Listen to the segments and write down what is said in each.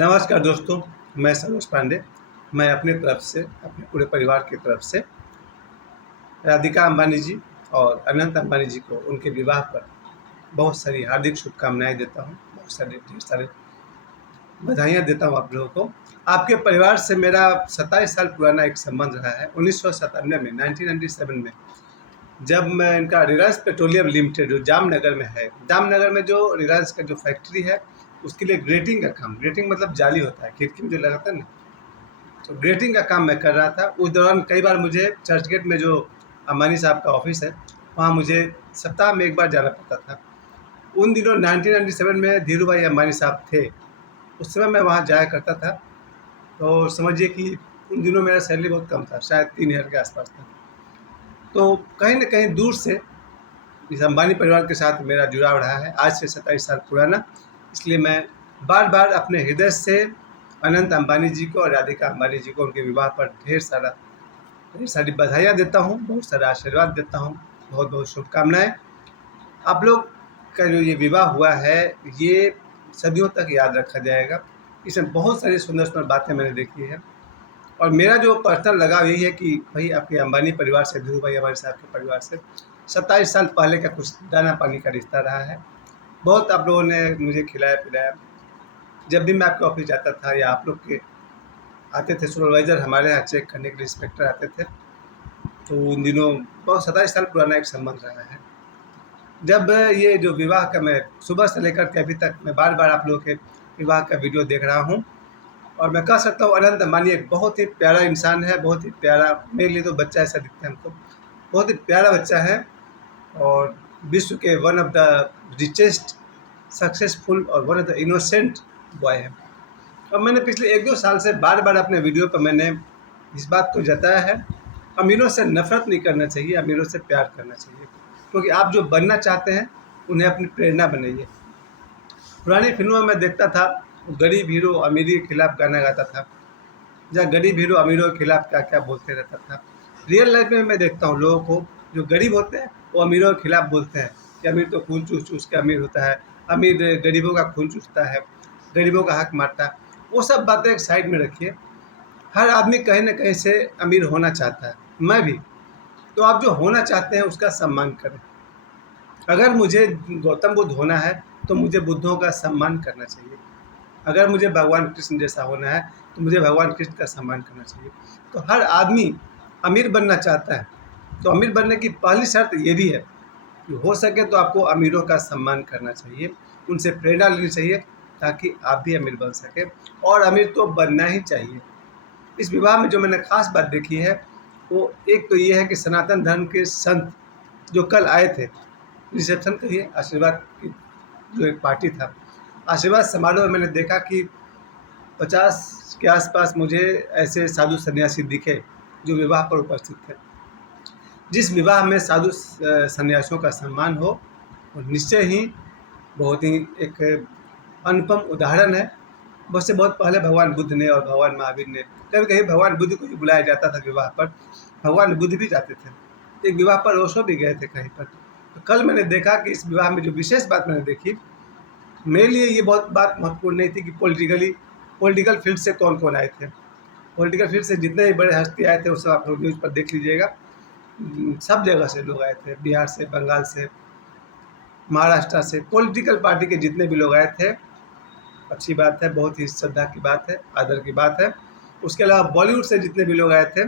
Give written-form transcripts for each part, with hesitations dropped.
नमस्कार दोस्तों, मैं सरोज पांडे। मैं अपनी तरफ से, अपने पूरे परिवार की तरफ से राधिका अंबानी जी और अनंत अंबानी जी को उनके विवाह पर बहुत सारी हार्दिक शुभकामनाएँ देता हूँ। बहुत सारे ढेर सारे बधाइयाँ देता हूँ आप लोगों को। आपके परिवार से मेरा 27 साल पुराना एक संबंध रहा है। 1997 में 1997 में जब मैं इनका रिलायंस पेट्रोलियम लिमिटेड जो जामनगर में है, जामनगर में जो रिलायंस का जो फैक्ट्री है, उसके लिए ग्रेटिंग का काम, ग्रेटिंग मतलब जाली होता है, खिड़की में जो लगाता है ना, तो ग्रेटिंग का काम मैं कर रहा था। उस दौरान कई बार मुझे चर्च गेट में जो अंबानी साहब का ऑफिस है, वहाँ मुझे सप्ताह में एक बार जाना पड़ता था। उन दिनों 1997 में धीरू भाई अंबानी साहब थे। उस समय मैं वहाँ जाया करता था। तो समझिए कि उन दिनों मेरा सैलरी बहुत कम था, शायद 3000 के आसपास था। तो कहीं न कहीं दूर से इस अंबानी परिवार के साथ मेरा जुड़ाव रहा है, आज से 27 साल पुराना। इसलिए मैं बार-बार अपने हृदय से अनंत अंबानी जी को और राधिका अंबानी जी को उनके विवाह पर ढेर सारी बधाइयाँ देता हूँ, बहुत सारा आशीर्वाद देता हूँ, बहुत-बहुत शुभकामनाएँ। आप लोग का जो ये विवाह हुआ है, ये सदियों तक याद रखा जाएगा। इसमें बहुत सारी सुंदर-सुंदर बातें मैंने देखी हैं और मेरा जो पर्सनल लगाव यही है कि भई आपके अंबानी परिवार से, धीरू भाई अंबानी साहब के परिवार से 27 साल पहले का कुछ दाना-पानी का रिश्ता रहा है। बहुत आप लोगों ने मुझे खिलाया-पिलाया। जब भी मैं आपके ऑफ़िस जाता था या आप लोग के आते थे सुपरवाइज़र हमारे यहाँ चेक करने के लिए इंस्पेक्टर आते थे, तो उन दिनों बहुत 27 साल पुराना एक संबंध रहा है। जब ये जो विवाह का मैं सुबह से लेकर के अभी तक मैं बार-बार आप लोगों के विवाह का वीडियो देख रहा हूँ और मैं कह सकता हूँ अनंत अंबानी एक बहुत ही प्यारा इंसान है, बहुत ही प्यारा, मेरे लिए तो बच्चा ऐसा दिखता है हमको। बहुत ही प्यारा बच्चा है और विश्व के one of the richest, successful और one of the innocent boy है। और मैंने पिछले 1-2 साल से बार-बार अपने वीडियो पर मैंने इस बात को जताया है, अमीरों से नफ़रत नहीं करना चाहिए, अमीरों से प्यार करना चाहिए। क्योंकि आप जो बनना चाहते हैं, उन्हें अपनी प्रेरणा बनाइए। पुरानी फ़िल्मों में मैं देखता था, गरीब हीरो अमीरी के खिलाफ गाना गाता था, या गरीब हीरो अमीरों के खिलाफ क्या-क्या बोलते रहता था। रियल लाइफ़ में मैं देखता हूँ लोगों को, जो गरीब होते हैं, वो अमीरों के खिलाफ बोलते हैं कि अमीर तो खून चूस-चूस के अमीर होता है, अमीर गरीबों का खून चूसता है, गरीबों का हक मारता है। वो सब बातें एक साइड में रखिए। हर आदमी कहीं न कहीं से अमीर होना चाहता है, मैं भी। तो आप जो होना चाहते हैं उसका सम्मान करें। अगर मुझे गौतम बुद्ध होना है, तो मुझे बुद्धों का सम्मान करना चाहिए। अगर मुझे भगवान कृष्ण जैसा होना है, तो मुझे भगवान कृष्ण का सम्मान करना चाहिए। तो हर आदमी अमीर बनना चाहता है, तो अमीर बनने की पहली शर्त ये भी है कि हो सके तो आपको अमीरों का सम्मान करना चाहिए, उनसे प्रेरणा लेनी चाहिए ताकि आप भी अमीर बन सकें, और अमीर तो बनना ही चाहिए। इस विवाह में जो मैंने ख़ास बात देखी है, वो एक तो ये है कि सनातन धर्म के संत जो कल आए थे, रिसेप्शन कहिए, आशीर्वाद की जो एक पार्टी था, आशीर्वाद समारोह में मैंने देखा कि 50 के आसपास मुझे ऐसे साधु सन्यासी दिखे जो विवाह पर उपस्थित थे। जिस विवाह में साधु सन्यासियों का सम्मान हो, वो निश्चय ही बहुत ही एक अनुपम उदाहरण है। बहुत से बहुत पहले भगवान बुद्ध ने और भगवान महावीर ने, कभी-कभी भगवान बुद्ध को भी बुलाया जाता था विवाह पर, भगवान बुद्ध भी जाते थे। एक विवाह पर ओशो भी गए थे कहीं पर। तो कल मैंने देखा कि इस विवाह में जो विशेष बात मैंने देखी, मेरे लिए ये बहुत बात महत्वपूर्ण नहीं थी कि पॉलिटिकल फील्ड से कौन-कौन आए थे। पॉलिटिकल फील्ड से जितने भी बड़े हस्ती आए थे, वो सब आप लोग न्यूज़ पर देख लीजिएगा। सब जगह से लोग आए थे, बिहार से, बंगाल से, महाराष्ट्र से, पॉलिटिकल पार्टी के जितने भी लोग आए थे। अच्छी बात है, बहुत ही श्रद्धा की बात है, आदर की बात है। उसके अलावा बॉलीवुड से जितने भी लोग आए थे,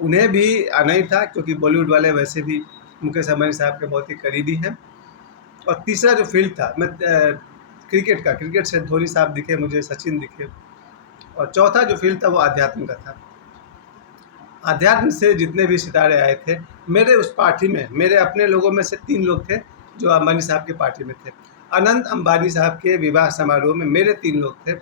उन्हें भी आना ही था, क्योंकि बॉलीवुड वाले वैसे भी मुकेश अंबानी साहब के बहुत ही करीबी हैं। और तीसरा जो फील्ड था, मैं क्रिकेट से धोनी साहब दिखे मुझे, सचिन दिखे। और चौथा जो फील्ड था वो अध्यात्म का था। अध्यात्म से जितने भी सितारे आए थे, मेरे उस पार्टी में मेरे अपने लोगों में से 3 लोग थे जो अंबानी साहब की पार्टी में थे। अनंत अंबानी साहब के विवाह समारोह में मेरे 3 लोग थे।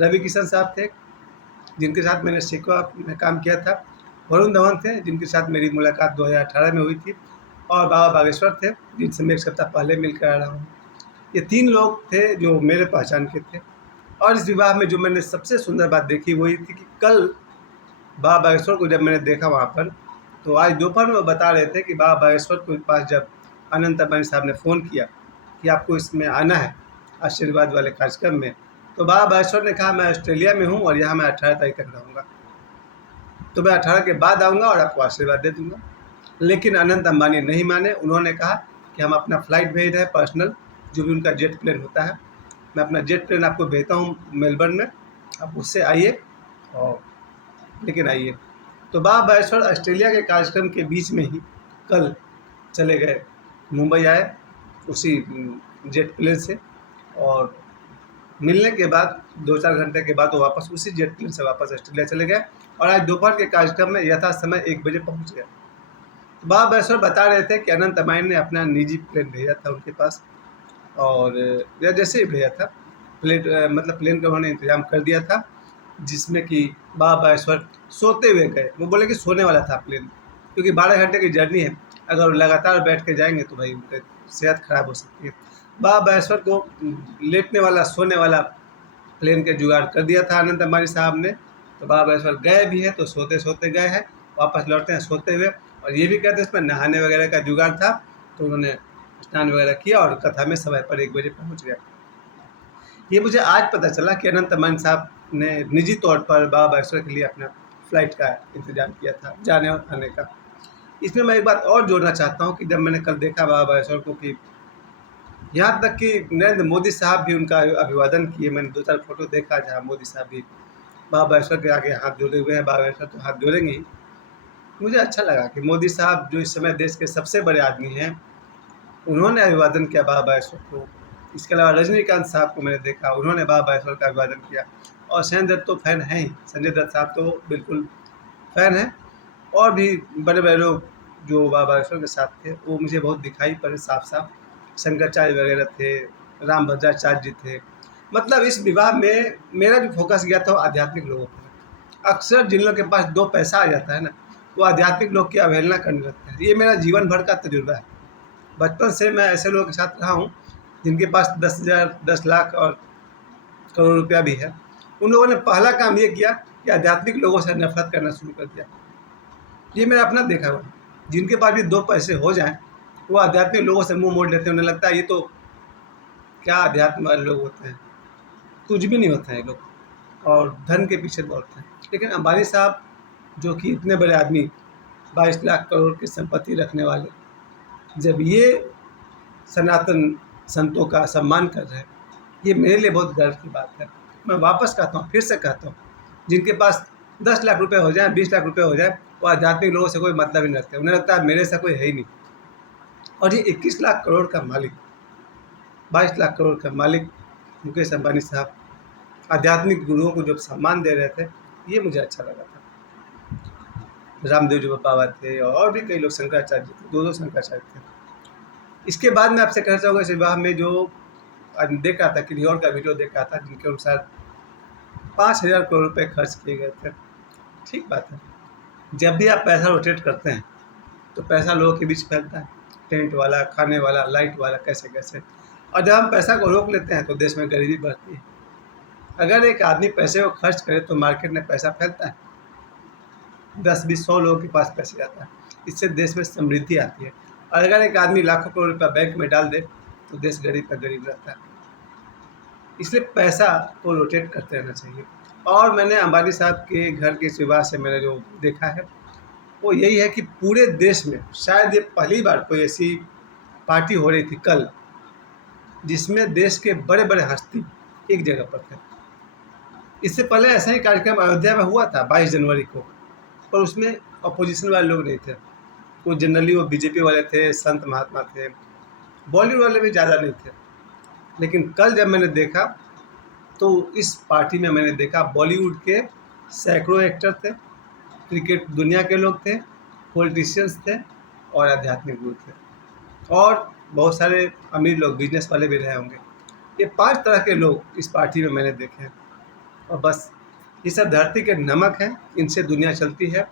रवि किशन साहब थे, जिनके साथ मैंने सिकवा में काम किया था। वरुण धवन थे, जिनके साथ मेरी मुलाकात 2018 में हुई थी। और बाबा बागेश्वर थे, जिनसे मैं 1 सप्ताह पहले मिल कर आ रहा हूँ। ये 3 लोग थे जो मेरे पहचान के थे। और इस विवाह में जो मैंने सबसे सुंदर बात देखी वो ये थी कि कल बाबा बागेश्वर को जब मैंने देखा वहाँ पर, तो आज दोपहर में वो बता रहे थे कि बाबा बागेश्वर के पास जब अनंत अंबानी साहब ने फ़ोन किया कि आपको इसमें आना है, आशीर्वाद वाले कार्यक्रम में, तो बाबा बागेश्वर ने कहा मैं ऑस्ट्रेलिया में हूँ और यहाँ मैं 18 तारीख तक रहूँगा, तो मैं 18 के बाद आऊँगा और आपको आशीर्वाद दे दूँगा। लेकिन अनंत अंबानी नहीं माने। उन्होंने कहा कि हम अपना फ़्लाइट भेज रहे हैं पर्सनल, जो भी उनका जेट प्लेन होता है, मैं अपना जेट प्लेन आपको भेजता हूँ मेलबर्न में, आप उससे आइए और लेकिन आइए। तो बाबा बागेश्वर ऑस्ट्रेलिया के कार्यक्रम के बीच में ही कल चले गए, मुंबई आए उसी जेट प्लेन से, और मिलने के बाद 2-4 घंटे के बाद वो वापस उसी जेट प्लेन से वापस ऑस्ट्रेलिया चले गए और आज दोपहर के कार्यक्रम में यथा समय 1 बजे पहुंच गए। तो बाबा बागेश्वर बता रहे थे कि अनंत अंबानी ने अपना निजी प्लेन भेजा था उनके पास, और या जैसे ही भेजा था मतलब प्लेन का उन्होंने इंतज़ाम कर दिया था, जिसमें कि बाबा बागेश्वर सोते हुए गए। वो बोले कि सोने वाला था प्लेन, क्योंकि 12 घंटे की जर्नी है, अगर लगातार बैठ के जाएंगे तो भाई उनकी सेहत खराब हो सकती है। बाबा बागेश्वर को लेटने वाला, सोने वाला प्लेन के जुगाड़ कर दिया था अनंत अंबानी साहब ने। तो बाबा बागेश्वर गए भी हैं तो सोते सोते गए हैं, वापस लौटते हैं सोते हुए, और ये भी कहते हैं इसमें नहाने वगैरह का जुगाड़ था, तो उन्होंने स्नान वगैरह किया और कथा में समय पर 1 बजे पहुंच गया। ये मुझे आज पता चला कि अनंत अंबानी साहब ने निजी तौर पर बाबा बागेश्वर के लिए अपना फ़्लाइट का इंतज़ाम किया था जाने और आने का। इसमें मैं एक बात और जोड़ना चाहता हूँ कि जब मैंने कल देखा बाबा बागेश्वर को, कि यहाँ तक कि नरेंद्र मोदी साहब भी उनका अभिवादन किए। मैंने 2-4 फ़ोटो देखा जहाँ मोदी साहब भी बाबा बागेश्वर के आगे हाथ जोड़े हुए हैं। बाबा बागेश्वर तो हाथ जोड़ेंगे ही। मुझे अच्छा लगा कि मोदी साहब जो इस समय देश के सबसे बड़े आदमी हैं, उन्होंने अभिवादन किया बाबा बागेश्वर को। इसके अलावा रजनीकांत साहब को मैंने देखा, उन्होंने बाबा बागेश्वर का अभिवादन किया, और संजय दत्त तो फ़ैन हैं ही। संजय दत्त साहब तो बिल्कुल फ़ैन हैं, और भी बड़े बड़े लोग जो बाबा बागेश्वर के साथ थे वो मुझे बहुत दिखाई पड़े साफ साफ। शंकराचार्य वगैरह थे, रामभद्राचार्य जी थे। मतलब इस विवाह में मेरा जो फोकस गया था वो आध्यात्मिक लोगों पर। अक्सर जिन लोगों के पास 2 पैसा आ जाता है ना, वो आध्यात्मिक लोग की अवहेलना करने लगते हैं। ये मेरा जीवन भर का तजुर्बा है। बचपन से मैं ऐसे लोगों के साथ रहा हूँ जिनके पास 10,000, 10 लाख और करोड़ रुपया भी है। उन लोगों ने पहला काम ये किया कि आध्यात्मिक लोगों से नफरत करना शुरू कर दिया। ये मैंने अपना देखा हुआ। जिनके पास भी 2 पैसे हो जाएं, वो आध्यात्मिक लोगों से मुंह मोड़ लेते हैं। उन्हें लगता है ये तो क्या अध्यात्म वाले लोग होते हैं, कुछ भी नहीं होते हैं ये लोग, और धन के पीछे दौड़ते हैं। लेकिन अंबानी साहब जो कि इतने बड़े आदमी, 22 लाख करोड़ की संपत्ति रखने वाले, जब ये सनातन संतों का सम्मान कर रहे हैं, ये मेरे लिए बहुत गर्व की बात है। मैं वापस कहता हूँ, फिर से कहता हूँ, जिनके पास 10 लाख रुपए हो जाए, 20 लाख रुपए हो जाए, वो आध्यात्मिक लोगों से कोई मतलब ही नहीं रखते। उन्हें लगता है मेरे से कोई है ही नहीं। और ये 21 लाख करोड़ का मालिक, 22 लाख करोड़ का मालिक मुकेश अंबानी साहब आध्यात्मिक गुरुओं को जब सम्मान दे रहे थे, ये मुझे अच्छा लगा था। रामदेव जी बाबा थे और भी कई लोग, शंकराचार्य जी थे, 2 शंकराचार्य थे। इसके बाद मैं आपसे कहना चाहूँगा, इस विवाह में जो देख रहा था, किसी और का वीडियो देख रहा था, जिनके अनुसार 5,000 करोड़ रुपए खर्च किए गए थे। ठीक बात है, जब भी आप पैसा रोटेट करते हैं तो पैसा लोगों के बीच फैलता है, टेंट वाला, खाने वाला, लाइट वाला, कैसे कैसे। और जब हम पैसा को रोक लेते हैं तो देश में गरीबी बढ़ती है। अगर एक आदमी पैसे को खर्च करे तो मार्केट में पैसा फैलता है, 10, 20, 100 लोगों के पास पैसे आता है, इससे देश में समृद्धि आती है। और अगर एक आदमी लाखों करोड़ रुपया बैंक में डाल दे तो देश गरीब का गरीब रहता है। इसलिए पैसा को रोटेट करते रहना चाहिए। और मैंने अंबानी साहब के घर के इस विवाह से मैंने जो देखा है वो यही है कि पूरे देश में शायद ये पहली बार कोई ऐसी पार्टी हो रही थी कल, जिसमें देश के बड़े बड़े हस्ती एक जगह पर थे। इससे पहले ऐसा ही कार्यक्रम अयोध्या में हुआ था 22 जनवरी को, पर उसमें अपोजिशन वाले लोग नहीं थे। वो जनरली वो बीजेपी वाले थे, संत महात्मा थे, बॉलीवुड वाले भी ज़्यादा नहीं थे। लेकिन कल जब मैंने देखा तो इस पार्टी में मैंने देखा बॉलीवुड के सैकड़ों एक्टर थे, क्रिकेट दुनिया के लोग थे, पॉलिटिशियंस थे, और आध्यात्मिक गुरु थे, और बहुत सारे अमीर लोग, बिजनेस वाले भी रहे होंगे। ये 5 तरह के लोग इस पार्टी में मैंने देखे हैं। और बस ये सब धरती के नमक हैं, इनसे दुनिया चलती है।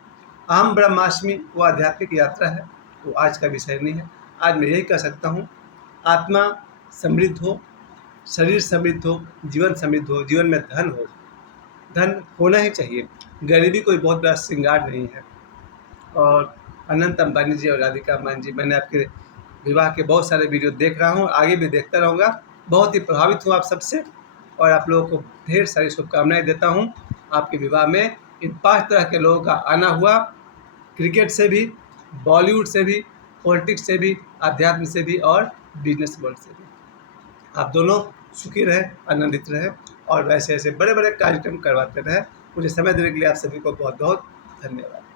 अहम ब्रह्मास्मि वो आध्यात्मिक यात्रा है, वो आज का विषय नहीं है। आज मैं यही कह सकता हूँ, आत्मा समृद्ध हो, शरीर समृद्ध हो, जीवन समृद्ध हो, जीवन में धन हो। धन होना ही चाहिए, गरीबी कोई बहुत बड़ा श्रृंगार नहीं है। और अनंत अंबानी जी और राधिका अंबानी जी, मैंने आपके विवाह के बहुत सारे वीडियो देख रहा हूँ, आगे भी देखता रहूँगा। बहुत ही प्रभावित हूँ आप सबसे, और आप लोगों को ढेर सारी शुभकामनाएं देता हूं। आपके विवाह में इन 5 तरह के लोगों का आना हुआ, क्रिकेट से भी, बॉलीवुड से भी, पॉलिटिक्स से भी, अध्यात्म से भी और बिजनेस वर्ल्ड से भी। आप दोनों सुखी रहें, आनंदित रहें और वैसे ऐसे बड़े बड़े कार्यक्रम करवाते रहें। मुझे समय देने के लिए आप सभी को बहुत बहुत धन्यवाद।